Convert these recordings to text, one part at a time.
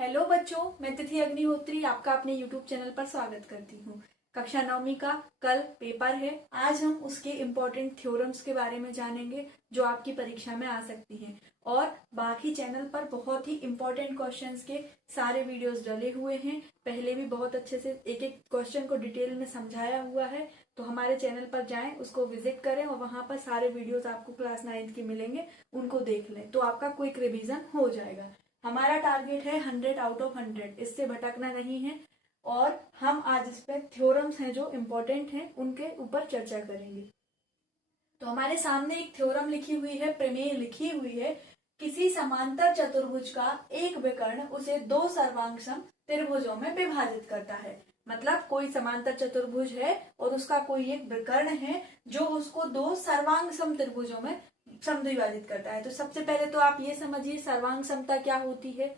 Hello बच्चों, मैं तिथि अग्निहोत्री आपका अपने यूट्यूब चैनल पर स्वागत करती हूँ। कक्षा 9वीं का कल पेपर है। आज हम उसके इम्पोर्टेंट थ्योरम्स के बारे में जानेंगे जो आपकी परीक्षा में आ सकती हैं। और बाकी चैनल पर बहुत ही इम्पोर्टेंट क्वेश्चंस के सारे वीडियोस डले हुए हैं। पहले भी बहुत अच्छे से एक एक क्वेश्चन को डिटेल में समझाया हुआ है, तो हमारे चैनल पर जाएं, उसको विजिट करें और वहां पर सारे वीडियोस आपको क्लास 9th के मिलेंगे, उनको देख लें तो आपका क्विक रिवीजन हो जाएगा। हमारा टारगेट है 100 आउट ऑफ 100, इससे भटकना नहीं है। और हम आज इस पे थ्योरम्स हैं जो इम्पोर्टेंट हैं उनके ऊपर चर्चा करेंगे। तो हमारे सामने एक थ्योरम लिखी हुई है, प्रमेय लिखी हुई है। किसी समांतर चतुर्भुज का एक विकर्ण उसे दो सर्वांगसम त्रिभुजों में विभाजित करता है। मतलब कोई समांतर चतुर्भुज है और उसका कोई एक विकर्ण है जो उसको दो सर्वांग सम त्रिभुजों में समद्विभाजित करता है। तो सबसे पहले तो आप ये समझिए सर्वांग समता क्या होती है।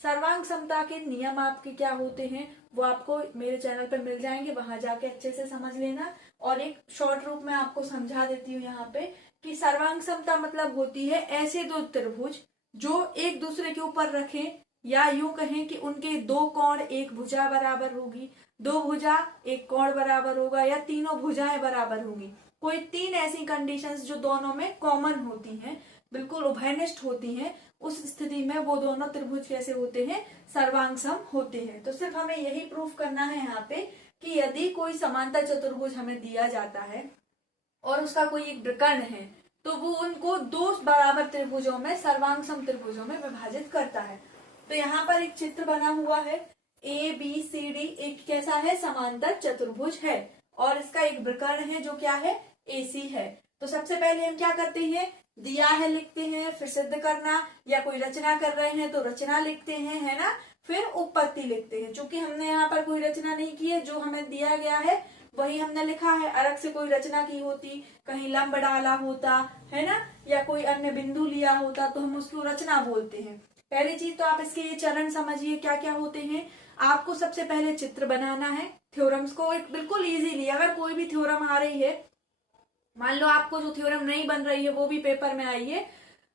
सर्वांग समता के नियम आपके क्या होते हैं वो आपको मेरे चैनल पर मिल जाएंगे, वहां जाके अच्छे से समझ लेना। और एक शॉर्ट रूप में आपको समझा देती हूँ यहाँ पे कि सर्वांग समता मतलब होती है ऐसे दो त्रिभुज जो एक दूसरे के ऊपर रखें, या यूं कहें कि उनके दो कोण एक भुजा बराबर होगी, दो भुजा एक कोण बराबर होगा, या तीनों भुजाएं बराबर होंगी। कोई तीन ऐसी कंडीशंस जो दोनों में कॉमन होती हैं, बिल्कुल उभयनिष्ठ होती हैं, उस स्थिति में वो दोनों त्रिभुज कैसे होते हैं, सर्वांग सम होते हैं। तो सिर्फ हमें यही प्रूफ करना है यहाँ पे कि यदि कोई समांतर चतुर्भुज हमें दिया जाता है और उसका कोई एक विकर्ण है तो वो उनको दो बराबर त्रिभुजों में सर्वांग सम त्रिभुजों में विभाजित करता है। तो यहाँ पर एक चित्र बना हुआ है, ए बी सी डी एक कैसा है, समांतर चतुर्भुज है और इसका एक विकर्ण है जो क्या है, AC है। तो सबसे पहले हम क्या करते हैं, दिया है लिखते हैं, फिर सिद्ध करना, या कोई रचना कर रहे हैं तो रचना लिखते हैं, है ना, फिर उत्पत्ति लिखते हैं। चूंकि हमने यहाँ पर कोई रचना नहीं की है, जो हमें दिया गया है वही हमने लिखा है। अलग से कोई रचना की होती, कहीं लंब डाला होता है ना, या कोई अन्य बिंदु लिया होता तो हम उसको रचना बोलते हैं। पहली चीज तो आप इसके ये चरण समझिए क्या क्या होते हैं। आपको सबसे पहले चित्र बनाना है थ्योरम्स को, एक बिल्कुल इजीली। अगर कोई भी थ्योरम आ रही है, मान लो आपको जो थ्योरम नहीं बन रही है वो भी पेपर में आई है,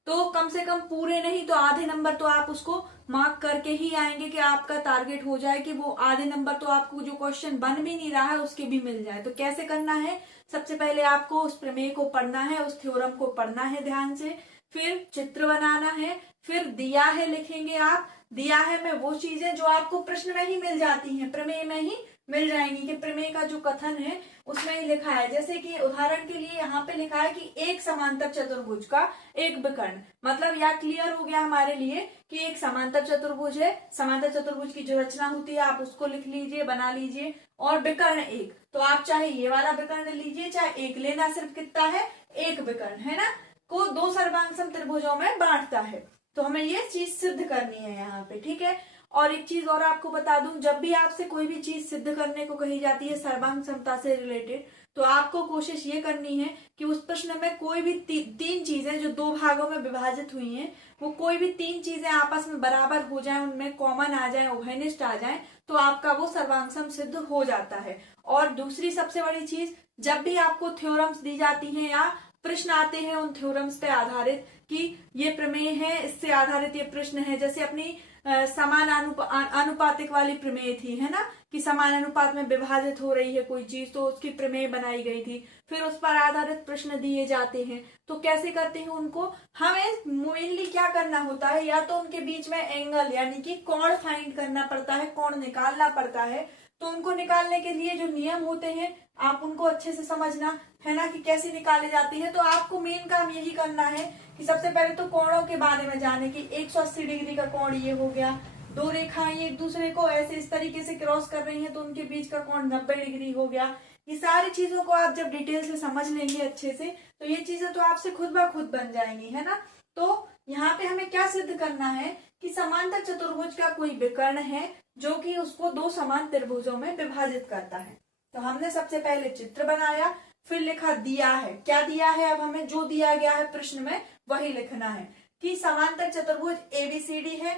तो कम से कम पूरे नहीं तो आधे नंबर तो आप उसको मार्क करके ही आएंगे कि आपका टारगेट हो जाए कि वो आधे नंबर तो आपको जो क्वेश्चन बन भी नहीं रहा है उसके भी मिल जाए। तो कैसे करना है, सबसे पहले आपको उस प्रमेय को पढ़ना है, उस थ्योरम को पढ़ना है ध्यान से, फिर चित्र बनाना है, फिर दिया है लिखेंगे आप। दिया है में वो चीजें जो आपको प्रश्न में ही मिल जाती हैं, प्रमेय में ही मिल जाएंगी, कि प्रमेय का जो कथन है उसमें ही लिखा है। जैसे कि उदाहरण के लिए यहाँ पे लिखा है कि एक समांतर चतुर्भुज का एक विकर्ण, मतलब यह क्लियर हो गया हमारे लिए कि एक समांतर चतुर्भुज है। समांतर चतुर्भुज की जो रचना होती है आप उसको लिख लीजिए, बना लीजिए। और विकर्ण एक, तो आप चाहे ये वाला विकर्ण लीजिए चाहे एक लेना, सिर्फ कितना है, एक विकर्ण है ना, को दो सर्वांगसम त्रिभुजों में बांटता है। तो हमें ये चीज सिद्ध करनी है यहाँ पे, ठीक है। और एक चीज और आपको बता दूं, जब भी आपसे कोई भी चीज सिद्ध करने को कही जाती है सर्वांग समता से रिलेटेड, तो आपको कोशिश ये करनी है कि उस प्रश्न में कोई भी तीन चीजें जो दो भागों में विभाजित हुई हैं, वो कोई भी तीन चीजें आपस में बराबर हो जाएं, उनमें कॉमन आ जाए, उभयनिष्ठ आ जाए, तो आपका वो सर्वांगसम सिद्ध हो जाता है। और दूसरी सबसे बड़ी चीज, जब भी आपको थ्योरम्स दी जाती हैं या प्रश्न आते हैं उन थ्योरम्स पे आधारित कि ये प्रमेय है, इससे आधारित ये प्रश्न है, जैसे अपनी समान अनुपातिक वाली प्रमेय थी, है ना, कि समान अनुपात में विभाजित हो रही है कोई चीज तो उसकी प्रमेय बनाई गई थी, फिर उस पर आधारित प्रश्न दिए जाते हैं। तो कैसे करते हैं उनको, हमें मेनली क्या करना होता है, या तो उनके बीच में एंगल यानी कि कोण फाइंड करना पड़ता है, कोण निकालना पड़ता है। तो उनको निकालने के लिए जो नियम होते हैं आप उनको अच्छे से समझना है ना, कि कैसे निकाले जाती है। तो आपको मेन काम यही करना है कि सबसे पहले तो कोणों के बारे में जाने की, 180 डिग्री का कोण ये हो गया, दो रेखाएं एक दूसरे को ऐसे इस तरीके से क्रॉस कर रही हैं तो उनके बीच का कोण 90 डिग्री हो गया। ये सारी चीजों को आप जब डिटेल से समझ लेंगे अच्छे से तो ये चीजें तो आपसे खुद ब खुद बन जाएंगी, है ना। तो यहाँ पे हमें क्या सिद्ध करना है कि समांतर चतुर्भुज का कोई विकर्ण है जो कि उसको दो समान त्रिभुजों में विभाजित करता है। तो हमने सबसे पहले चित्र बनाया, फिर लिखा दिया है, क्या दिया है, अब हमें जो दिया गया है प्रश्न में वही लिखना है कि समांतर चतुर्भुज ABCD है।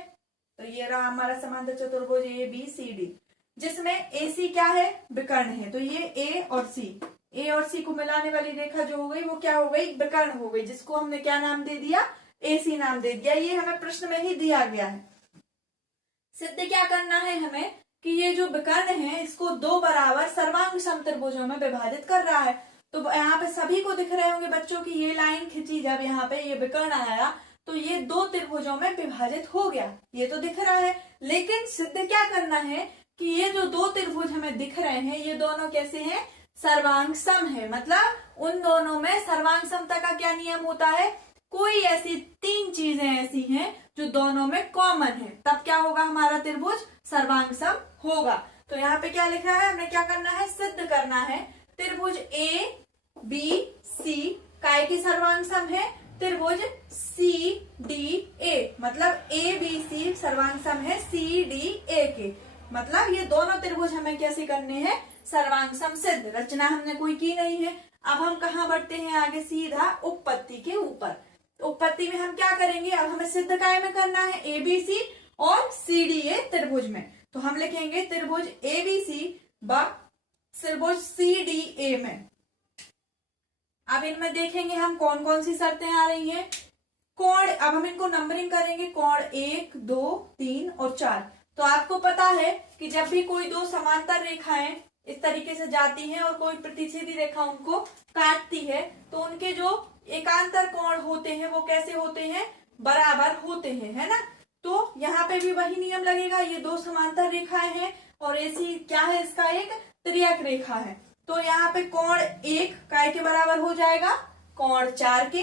तो ये रहा हमारा समांतर चतुर्भुज ABCD, जिसमें AC क्या है, विकर्ण है। तो ये A और C को मिलाने वाली रेखा जो हो गई वो क्या हो गई, विकर्ण हो गई, जिसको हमने क्या नाम दे दिया, AC नाम दे दिया। ये हमें प्रश्न में ही दिया गया है। सिद्ध क्या करना है हमें कि ये जो विकर्ण है इसको दो बराबर सर्वांग समत्रिभुजों में विभाजित कर रहा है। तो यहाँ पे सभी को दिख रहे होंगे बच्चों की ये लाइन खींची, जब यहाँ पे ये विकर्ण आया तो ये दो त्रिभुजों में विभाजित हो गया, ये तो दिख रहा है। लेकिन सिद्ध क्या करना है कि ये जो दो त्रिभुज हमें दिख रहे हैं ये दोनों कैसे हैं, सर्वांग सम है। मतलब उन दोनों में सर्वांग समता का क्या नियम होता है, कोई ऐसी तीन चीजें ऐसी हैं जो दोनों में कॉमन है, तब क्या होगा, हमारा त्रिभुज सर्वांग सम होगा। तो यहाँ पे क्या लिखा है, हमें क्या करना है, सिद्ध करना है त्रिभुज ए बी सी काय की सर्वांग सम है, त्रिभुज सी डी ए, मतलब ए बी सी सर्वांग सम है सी डी ए के। मतलब ये दोनों त्रिभुज हमें कैसे करने हैं, सर्वांग सम सिद्ध। रचना हमने कोई की नहीं है। अब हम कहाँ बढ़ते हैं आगे, सीधा उपपत्ति के ऊपर। तो उपपत्ति में हम क्या करेंगे, अब हमें सिद्ध काय में करना है, एबीसी और सीडीए त्रिभुज में। तो हम लिखेंगे त्रिभुज एबीसी व त्रिभुज सीडीए में। अब इनमें देखेंगे हम कौन कौन सी शर्तें आ रही हैं। कोण, अब हम इनको नंबरिंग करेंगे, कोण 1 2 3 और 4। तो आपको पता है कि जब भी कोई दो समांतर रेखाएं इस तरीके से जाती हैं और कोई प्रतिच्छेदी रेखा उनको काटती है तो उनके जो एकांतर कोण होते हैं वो कैसे होते हैं, बराबर होते हैं, है ना। तो यहाँ पे भी वही नियम लगेगा, ये दो समांतर रेखाएं हैं और ऐसी क्या है, इसका एक त्रियक रेखा है। तो यहाँ पे कोण 1 काय के बराबर हो जाएगा, कोण 4 के।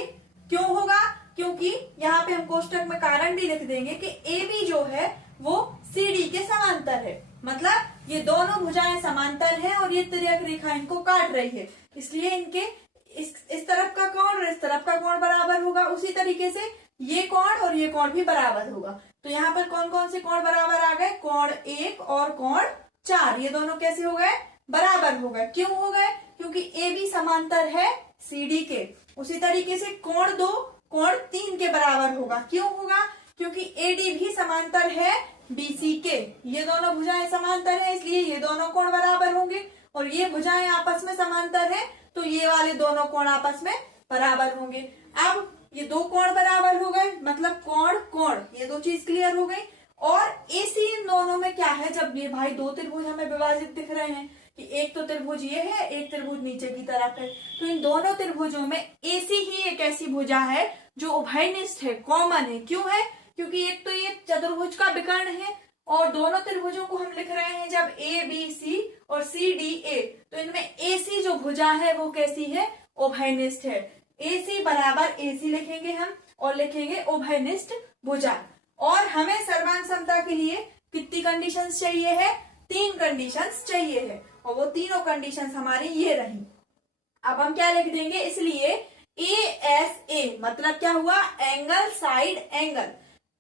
क्यों होगा, क्योंकि यहाँ पे हम कोष्टक में कारण भी लिख देंगे कि ए बी जो है वो सी डी के समांतर है। मतलब ये दोनों भुजाएं समांतर हैं और ये त्रियक रेखा इनको काट रही है, इसलिए इनके इस तरफ का कोण और इस तरफ का कोण बराबर होगा। उसी तरीके से ये कोण और ये कोण भी बराबर होगा। तो यहाँ पर कौन कौन से कोण बराबर आ गए, कोण 1 और कोण 4, ये दोनों कैसे हो गए, बराबर हो गए। क्यों हो गए, क्योंकि ए बी समांतर है सी डी के। उसी तरीके से कोण 2 कोण 3 के बराबर होगा। क्यों होगा, क्योंकि ए डी भी समांतर है बीसी के। ये दोनों भुजाएं समांतर है इसलिए ये दोनों कोण बराबर होंगे, और ये भुजाएं आपस में समांतर है तो ये वाले दोनों कोण आपस में बराबर होंगे। अब ये दो कोण बराबर हो गए, मतलब कोण कोण, ये दो चीज क्लियर हो गई। और एसी इन दोनों में क्या है, जब ये भाई दो त्रिभुज हमें विभाजित दिख रहे हैं कि एक तो त्रिभुज ये है, एक त्रिभुज नीचे की तरफ है, तो इन दोनों त्रिभुजों में एसी ही एक ऐसी भुजा है जो उभयनिष्ठ है, कॉमन है। क्यों है, क्योंकि एक तो ये चतुर्भुज का विकर्ण है और दोनों त्रिभुजों को हम लिख रहे हैं जब ए बी सी और सी डी ए, तो इनमें एसी जो भुजा है वो कैसी है, उभयनिष्ठ है। एसी बराबर एसी लिखेंगे हम और लिखेंगे उभयनिष्ठ भुजा। और हमें सर्वांग समता के लिए कितनी कंडीशंस चाहिए है, 3 कंडीशंस चाहिए है, और वो तीनों कंडीशंस हमारी ये रही। अब हम क्या लिख देंगे, इसलिए ए एस ए मतलब क्या हुआ, एंगल साइड एंगल,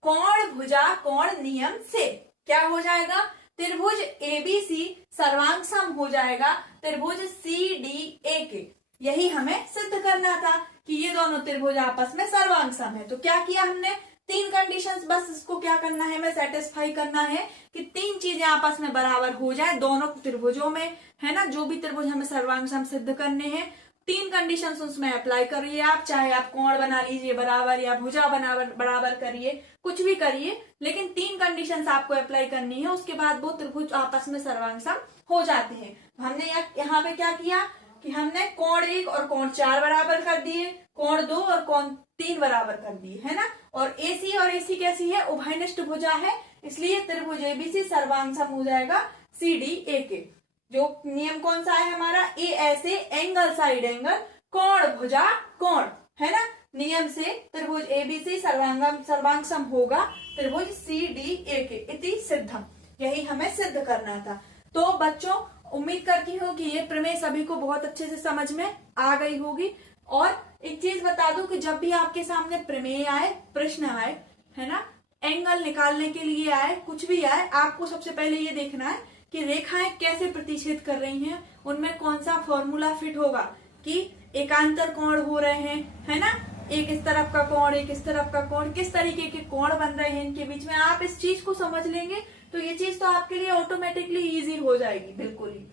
कोण भुजा कोण नियम से क्या हो जाएगा, त्रिभुज एबीसी सर्वांग सम हो जाएगा त्रिभुज सी डी ए के। यही हमें सिद्ध करना था कि ये दोनों त्रिभुज आपस में सर्वांग सम है। तो क्या किया हमने, 3 कंडीशंस, बस इसको क्या करना है, हमें सेटिस्फाई करना है कि 3 चीजें आपस में बराबर हो जाए दोनों त्रिभुजों में, है ना। जो भी त्रिभुज हमें सर्वांग सम सिद्ध करने हैं 3 कंडीशंस उसमें अप्लाई करिए आप, चाहे आप कोण बना लीजिए बराबर या भुजा बराबर करिए, कुछ भी करिए, लेकिन 3 कंडीशंस आपको अप्लाई करनी है, उसके बाद वो त्रिभुज आपस में सर्वांग सम हो जाते हैं। हमने यहाँ पे क्या किया कि हमने कोण 1 और कोण 4 बराबर कर दिए, कोण 2 और कोण 3 बराबर कर दिए, है ना। और एसी और एसी कैसी है, उभयनिष्ठ भुजा है, इसलिए त्रिभुज एबीसी सर्वांग सम हो जाएगा सी डी ए के। जो नियम कौन सा है हमारा, ए ऐसे एंगल साइड एंगल, कोण भुजा कोण, है ना। नियम से त्रिभुज एबीसी सर्वांग सम होगा त्रिभुज सी डी ए के, इति सिद्धम। यही हमें सिद्ध करना था। तो बच्चों उम्मीद करती हूँ कि ये प्रमेय सभी को बहुत अच्छे से समझ में आ गई होगी। और एक चीज बता दूं कि जब भी आपके सामने प्रमेय आए, प्रश्न आए, है ना, एंगल निकालने के लिए आए, कुछ भी आए, आपको सबसे पहले ये देखना है कि रेखाएं कैसे प्रतिच्छेद कर रही हैं, उनमें कौन सा फॉर्मूला फिट होगा कि एकांतर कोण हो रहे हैं, है ना, एक इस तरफ का कोण एक इस तरफ का कोण, किस तरीके के कोण बन रहे हैं इनके बीच में। आप इस चीज को समझ लेंगे तो ये चीज तो आपके लिए ऑटोमेटिकली इजी हो जाएगी, बिल्कुल ही।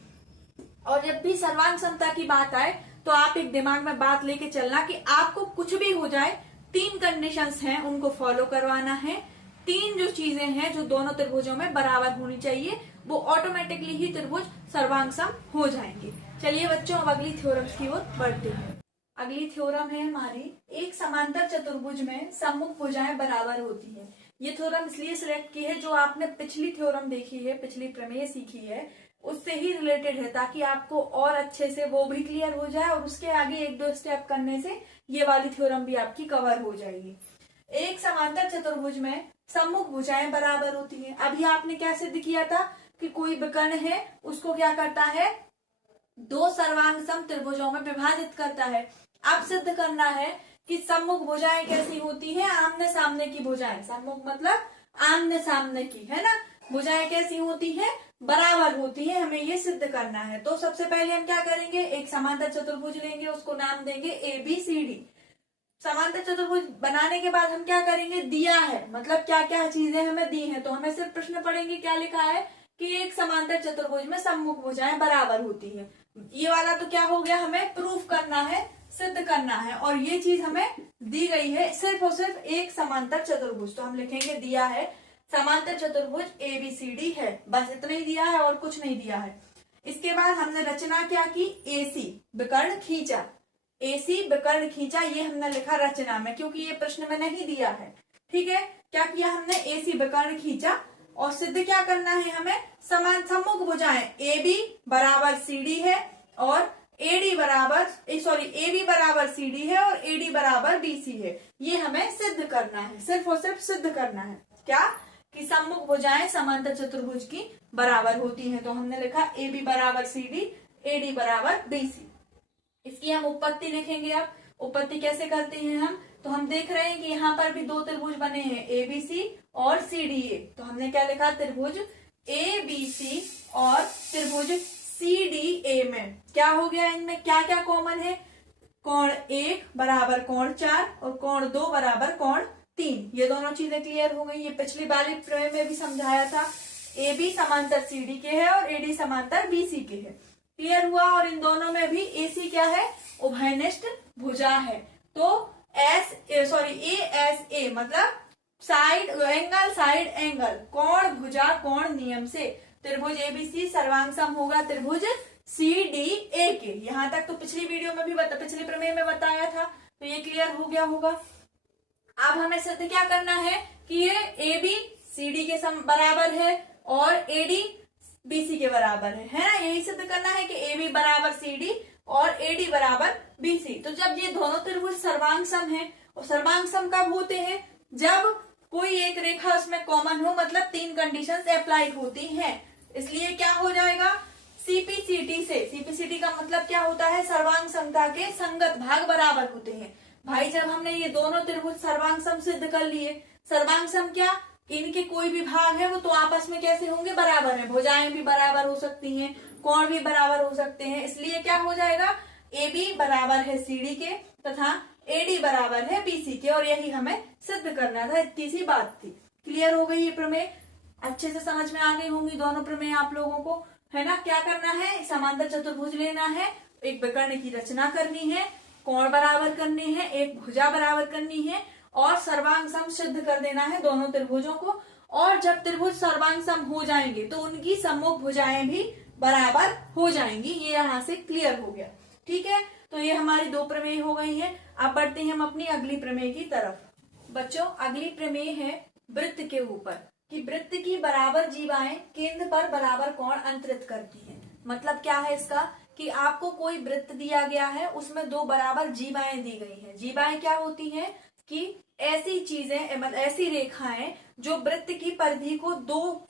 और जब भी सर्वांग समता की बात आए तो आप एक दिमाग में बात लेके चलना कि आपको कुछ भी हो जाए 3 कंडीशंस हैं उनको फॉलो करवाना है। तीन जो चीजें हैं जो दोनों त्रिभुजों में बराबर होनी चाहिए, वो ऑटोमेटिकली ही त्रिभुज सर्वांग सम हो जाएंगे। चलिए बच्चों, अब अगली थ्योरम्स की ओर बढ़ते हैं। अगली थ्योरम है हमारी, एक समांतर चतुर्भुज में सम्मुख भुजाएं बराबर होती हैं। ये थ्योरम इसलिए सिलेक्ट की है, जो आपने पिछली थ्योरम देखी है, पिछली प्रमेय सीखी है, उससे ही रिलेटेड है, ताकि आपको और अच्छे से वो भी क्लियर हो जाए और उसके आगे एक दो स्टेप करने से ये वाली थ्योरम भी आपकी कवर हो जाएगी। एक समांतर चतुर्भुज में सम्मुख भुजाएं बराबर होती हैं। अभी आपने क्या सिद्ध किया था कि कोई विकर्ण है उसको क्या करता है, दो सर्वांग सम त्रिभुजों में विभाजित करता है। अब सिद्ध करना है कि सम्मुख भुजाएं कैसी होती हैं, आमने सामने की भुजाएं। सम्मुख मतलब आमने सामने की, है ना। भुजाएं कैसी होती हैं, बराबर होती है, हमें ये सिद्ध करना है। तो सबसे पहले हम क्या करेंगे, एक समांतर चतुर्भुज लेंगे, उसको नाम देंगे ABCD। समांतर चतुर्भुज बनाने के बाद हम क्या करेंगे, दिया है मतलब क्या क्या चीजें हमें दी हैं, तो हमें सिर्फ प्रश्न पढ़ेंगे क्या लिखा है कि एक समांतर चतुर्भुज में सम्मुख भुजाएं बराबर होती है। ये वाला तो क्या हो गया, हमें प्रूफ करना है, सिद्ध करना है, और ये चीज हमें दी गई है सिर्फ और सिर्फ एक समांतर चतुर्भुज। तो हम लिखेंगे दिया है समांतर चतुर्भुज ABCD है, बस इतना ही दिया है और कुछ नहीं दिया है। इसके बाद हमने रचना क्या की, AC विकर्ण खींचा। AC विकर्ण खींचा ये हमने लिखा रचना में, क्योंकि ये प्रश्न में नहीं दिया है। ठीक है, क्या किया हमने, AC विकर्ण खींचा और सिद्ध क्या करना है हमें, समान सम्मुख भुजाएं AB बराबर CD है और AB बराबर CD है और AD बराबर BC है। ये हमें सिद्ध करना है, सिर्फ और सिर्फ सिद्ध करना है क्या, कि सम्मुख भुजाएं समांतर चतुर्भुज की बराबर होती हैं। तो हमने लिखा AB बराबर CD, AD बराबर BC। इसकी हम उत्पत्ति लिखेंगे। अब उत्पत्ति कैसे करते हैं हम, तो हम देख रहे हैं कि यहाँ पर भी दो त्रिभुज बने हैं ABC और CDA। तो हमने क्या लिखा, त्रिभुज ABC और त्रिभुज CDA में क्या हो गया, इनमें क्या क्या कॉमन है, कोण 1 बराबर कोण 4 और कोण 2 बराबर कोण 3। ये दोनों चीजें क्लियर हो गई। ये पिछली वाली प्रमेय में भी समझाया था, AB समांतर CD के है और AD समांतर BC के है। क्लियर हुआ। और इन दोनों में भी AC क्या है, उभयनिष्ठ भुजा है। तो ASA मतलब साइड एंगल, कोण भुजा कोण नियम से त्रिभुज ABC सर्वांग सम होगा त्रिभुज CDA के। यहाँ तक तो पिछली वीडियो में भी पिछले प्रमेय में बताया था, तो ये क्लियर हो गया होगा। अब हमें सिद्ध क्या करना है कि ये AB CD के बराबर है और AD BC के बराबर है ना। यही सिद्ध करना है कि AB बराबर CD और AD बराबर BC। तो जब ये दोनों त्रिभुज सर्वांग सम है, और सर्वांग सम कब होते हैं, जब कोई एक रेखा उसमें कॉमन हो, मतलब तीन कंडीशंस अप्लाई होती हैं। इसलिए क्या हो जाएगा, CPCD का मतलब क्या होता है, सर्वांग समता के संगत भाग बराबर होते हैं। भाई जब हमने ये दोनों त्रिभुज सर्वांग सम सिद्ध कर लिए, सर्वांग सम क्या, इनके कोई भी भाग है वो तो आपस में कैसे होंगे, बराबर है। भुजाएं भी बराबर हो सकती हैं, कोण भी बराबर हो सकते हैं। इसलिए क्या हो जाएगा, AB बराबर है CD के तथा AD बराबर है BC के, और यही हमें सिद्ध करना था। इतनी सी बात थी। क्लियर हो गई ये प्रमेय, अच्छे से समझ में आ गई होंगी दोनों प्रमेय आप लोगों को, है ना। क्या करना है, समांतर चतुर्भुज लेना है, एक विकर्ण की रचना करनी है, कोण बराबर करने हैं, एक भुजा बराबर करनी है और सर्वांग सम सिद्ध कर देना है दोनों त्रिभुजों को। और जब त्रिभुज सर्वांग सम हो जाएंगे तो उनकी सम्मुख भुजाएं भी बराबर हो जाएंगी। ये यहाँ से क्लियर हो गया। ठीक है, तो ये हमारी दो प्रमेय हो गई हैं। अब बढ़ते हैं हम अपनी अगली प्रमेय की तरफ। बच्चों, अगली प्रमेय है वृत्त के ऊपर, कि वृत्त की बराबर जीवाएं केंद्र पर बराबर कोण अंतरित करती हैं। मतलब क्या है इसका, कि आपको कोई वृत्त दिया गया है, उसमें दो बराबर जीवाएं दी गई हैं। जीवाएं क्या होती हैं, कि ऐसी चीजें, मतलब ऐसी रेखाएं जो वृत्त की परिधि को दो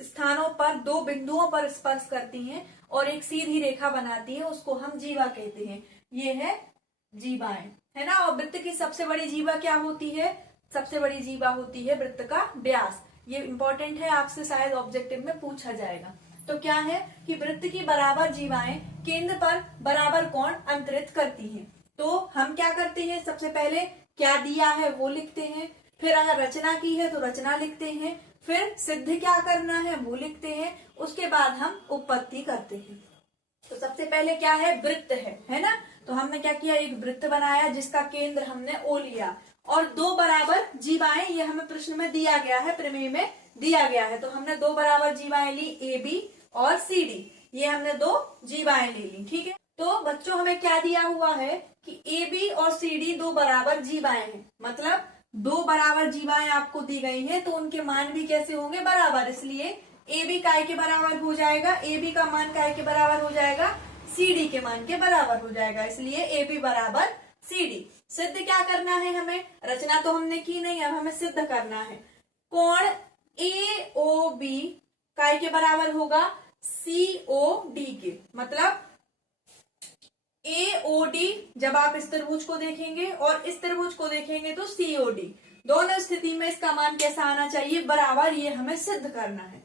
स्थानों पर, दो बिंदुओं पर स्पर्श करती हैं और एक सीधी रेखा बनाती है, उसको हम जीवा कहते हैं। ये है जीवाएं, है ना। और वृत्त की सबसे बड़ी जीवा क्या होती है, सबसे बड़ी जीवा होती है वृत्त का व्यास। ये इंपॉर्टेंट है, आपसे शायद ऑब्जेक्टिव में पूछा जाएगा। तो क्या है कि वृत्त की बराबर जीवाएं केंद्र पर बराबर कोण अंतरित करती हैं। तो हम क्या करते हैं, सबसे पहले क्या दिया है वो लिखते हैं, फिर अगर रचना की है तो रचना लिखते हैं, फिर सिद्ध क्या करना है वो लिखते हैं, उसके बाद हम उत्पत्ति करते हैं। तो सबसे पहले क्या है, वृत्त है ना। तो हमने क्या किया, एक वृत्त बनाया जिसका केंद्र हमने O लिया, और 2 बराबर जीवाएं, ये हमें प्रश्न में दिया गया है, प्रमेय में दिया गया है। तो हमने 2 बराबर जीवाएं ली, ए बी और सी डी, ये हमने 2 जीवाएं ले ली। ठीक है, तो बच्चों हमें क्या दिया हुआ है कि ए बी और सी डी 2 बराबर जीवाएं हैं, मतलब 2 बराबर जीवाएं आपको दी गई हैं, तो उनके मान भी कैसे होंगे, बराबर। इसलिए ए बी काय के बराबर हो जाएगा, ए बी का मान काय के बराबर हो जाएगा, सी डी के मान के बराबर हो जाएगा। इसलिए ए बी बराबर सी डी। सिद्ध क्या करना है हमें, रचना तो हमने की नहीं, अब हमें सिद्ध करना है। कोण ए ओ बी काय के बराबर होगा, सी ओ डी के, मतलब ए ओ डी जब आप इस त्रिभुज को देखेंगे और इस त्रिभुज को देखेंगे तो सी ओ डी, दोनों स्थिति में इसका मान कैसा आना चाहिए, बराबर। ये हमें सिद्ध करना है।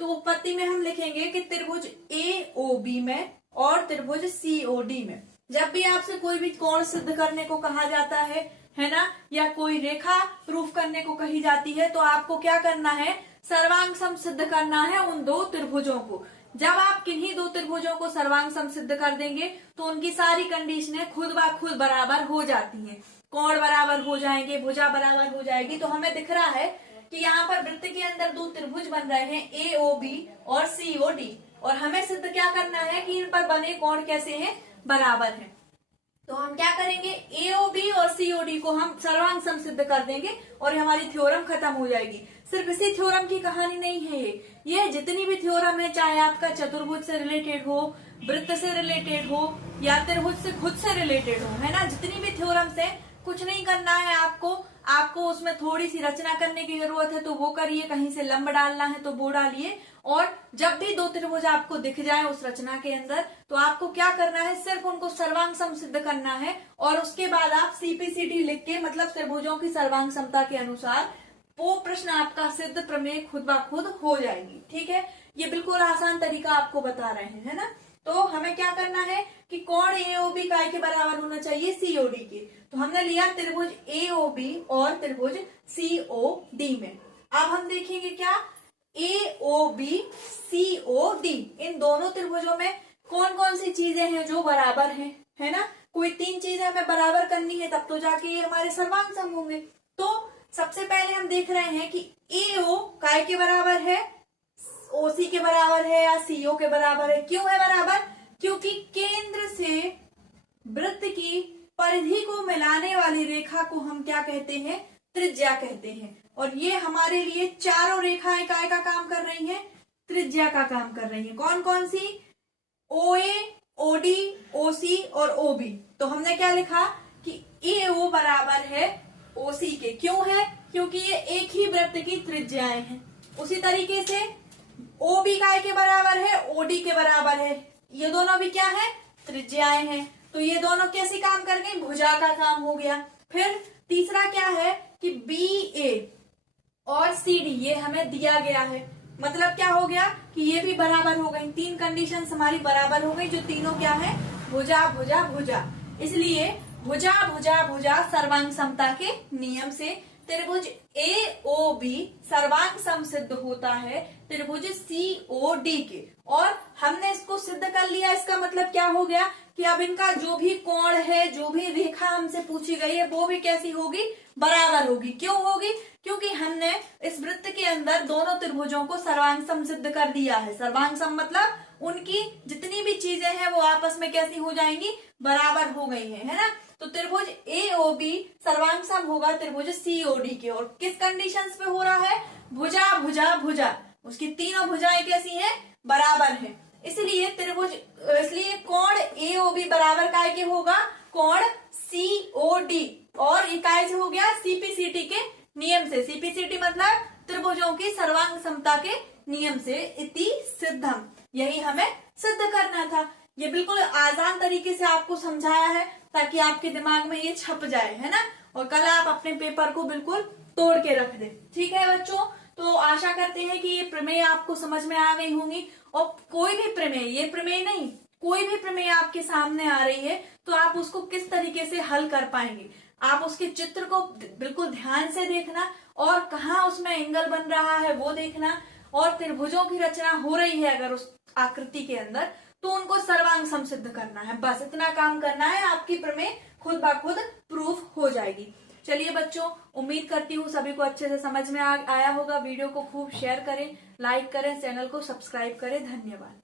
तो उत्पत्ति में हम लिखेंगे कि त्रिभुज ए ओ बी में और त्रिभुज सी ओ डी में जब भी आपसे कोई भी कोण सिद्ध करने को कहा जाता है ना, या कोई रेखा प्रूफ करने को कही जाती है, तो आपको क्या करना है, सर्वांग सम सिद्ध करना है उन 2 त्रिभुजों को। जब आप किन्हीं 2 त्रिभुजों को सर्वांग सम सिद्ध कर देंगे तो उनकी सारी कंडीशनें खुद ब खुद बराबर हो जाती हैं। कोण बराबर हो जाएंगे, भुजा बराबर हो जाएगी। तो हमें दिख रहा है कि यहाँ पर वृत्त के अंदर 2 त्रिभुज बन रहे हैं, ए ओ बी और सी ओ डी, और हमें सिद्ध क्या करना है कि इन पर बने कोण कैसे हैं, बराबर हैं। तो हम क्या करेंगे, ए ओ बी और सी ओ डी को हम सर्वांग सम सिद्ध कर देंगे और हमारी थ्योरम खत्म हो जाएगी। सिर्फ इसी थ्योरम की कहानी नहीं है ये जितनी भी थ्योरम है, चाहे आपका चतुर्भुज से रिलेटेड हो, वृत्त से रिलेटेड हो, या त्रिभुज से खुद से रिलेटेड हो, है ना, जितनी भी थ्योरम्स है, कुछ नहीं करना है आपको उसमें थोड़ी सी रचना करने की जरूरत है तो वो करिए, कहीं से लंब डालना है तो वो डालिए, और जब भी 2 त्रिभुज आपको दिख जाए उस रचना के अंदर तो आपको क्या करना है, सिर्फ उनको सर्वांग सम सिद्ध करना है, और उसके बाद आप सीपीसीटी लिख के, मतलब त्रिभुजों की सर्वांग समता के अनुसार वो प्रश्न आपका सिद्ध प्रमेय खुद ब खुद हो जाएगी। ठीक है, ये बिल्कुल आसान तरीका आपको बता रहे हैं, है ना। तो हमें क्या करना है कि कोण ए ओ बी काय के बराबर होना चाहिए, सी ओ डी के। तो हमने लिया त्रिभुज ए ओ बी और त्रिभुज सी ओ डी में। अब हम देखेंगे क्या, ए O B C O D, इन दोनों त्रिभुजों में कौन कौन सी चीजें हैं जो बराबर हैं, है ना। कोई 3 चीजें हमें बराबर करनी है, तब तो जाके ये हमारे सर्वांग सम होंगे। तो सबसे पहले हम देख रहे हैं कि ए ओ काय के बराबर है, ओ सी के बराबर है या सी ओ के बराबर है। क्यों है बराबर, क्योंकि केंद्र से वृत्त की परिधि को मिलाने वाली रेखा को हम क्या कहते हैं, त्रिज्या कहते हैं। और ये हमारे लिए चारों रेखाएं काय का काम कर रही हैं, त्रिज्या का काम कर रही हैं। कौन कौन सी, ओ ए, ओ डी, ओ सी और ओ बी। तो हमने क्या लिखा कि ए ओ बराबर है ओ सी के। क्यों है, क्योंकि ये एक ही वृत्त की त्रिज्याएं हैं। उसी तरीके से ओ बी काय के बराबर है, ओ डी के बराबर है, ये दोनों भी क्या है, त्रिज्याएं हैं। तो ये दोनों कैसे काम कर गई, भुजा का काम हो गया। फिर तीसरा क्या है कि बी ए और सी डी ये हमें दिया गया है, मतलब क्या हो गया कि ये भी बराबर हो गई। 3 कंडीशंस हमारी बराबर हो गई, जो तीनों क्या है, भुजा भुजा भुजा। इसलिए भुजा भुजा भुजा सर्वांग समता के नियम से त्रिभुज ए ओ बी सर्वांग सम सिद्ध होता है त्रिभुज सी ओ डी के। और हमने इसको सिद्ध कर लिया, इसका मतलब क्या हो गया कि अब इनका जो भी कोण है, जो भी रेखा हमसे पूछी गई है, वो भी कैसी होगी, बराबर होगी। क्यों होगी, क्योंकि हमने इस वृत्त के अंदर दोनों त्रिभुजों को सर्वांग सम सिद्ध कर दिया है। सर्वांग सम मतलब उनकी जितनी भी चीजें हैं वो आपस में कैसी हो जाएंगी, बराबर हो गई है ना। तो त्रिभुज ए ओ बी सर्वांग सम होगा त्रिभुज सी ओ डी के। और किस कंडीशंस पे हो रहा है, भुजा भुजा भुजा, उसकी तीनों भुजाएं कैसी हैं, बराबर हैं। इसलिए कोण ए ओ बी बराबर काय के होगा, कोण सी ओ डी। और ये काय से हो गया, सीपीसीटी के नियम से। सीपीसीटी मतलब त्रिभुजों की सर्वांग समता के नियम से। इति सिद्धम, यही हमें सिद्ध करना था। ये बिल्कुल आसान तरीके से आपको समझाया है ताकि आपके दिमाग में ये छप जाए, है ना, और कल आप अपने पेपर को बिल्कुल तोड़ के रख दे। ठीक है बच्चों, तो आशा करते हैं कि ये प्रमेय आपको समझ में आ गई होंगी। और कोई भी प्रमेय, ये प्रमेय नहीं, कोई भी प्रमेय आपके सामने आ रही है तो आप उसको किस तरीके से हल कर पाएंगे, आप उसके चित्र को बिल्कुल ध्यान से देखना, और कहाँ उसमें एंगल बन रहा है वो देखना, और त्रिभुजों की रचना हो रही है अगर उस आकृति के अंदर, तो उनको सर्वांग सम सिद्ध करना है। बस इतना काम करना है, आपकी प्रमेय खुद ब खुद प्रूफ हो जाएगी। चलिए बच्चों, उम्मीद करती हूँ सभी को अच्छे से समझ में आया होगा। वीडियो को खूब शेयर करें, लाइक करें, चैनल को सब्सक्राइब करें। धन्यवाद।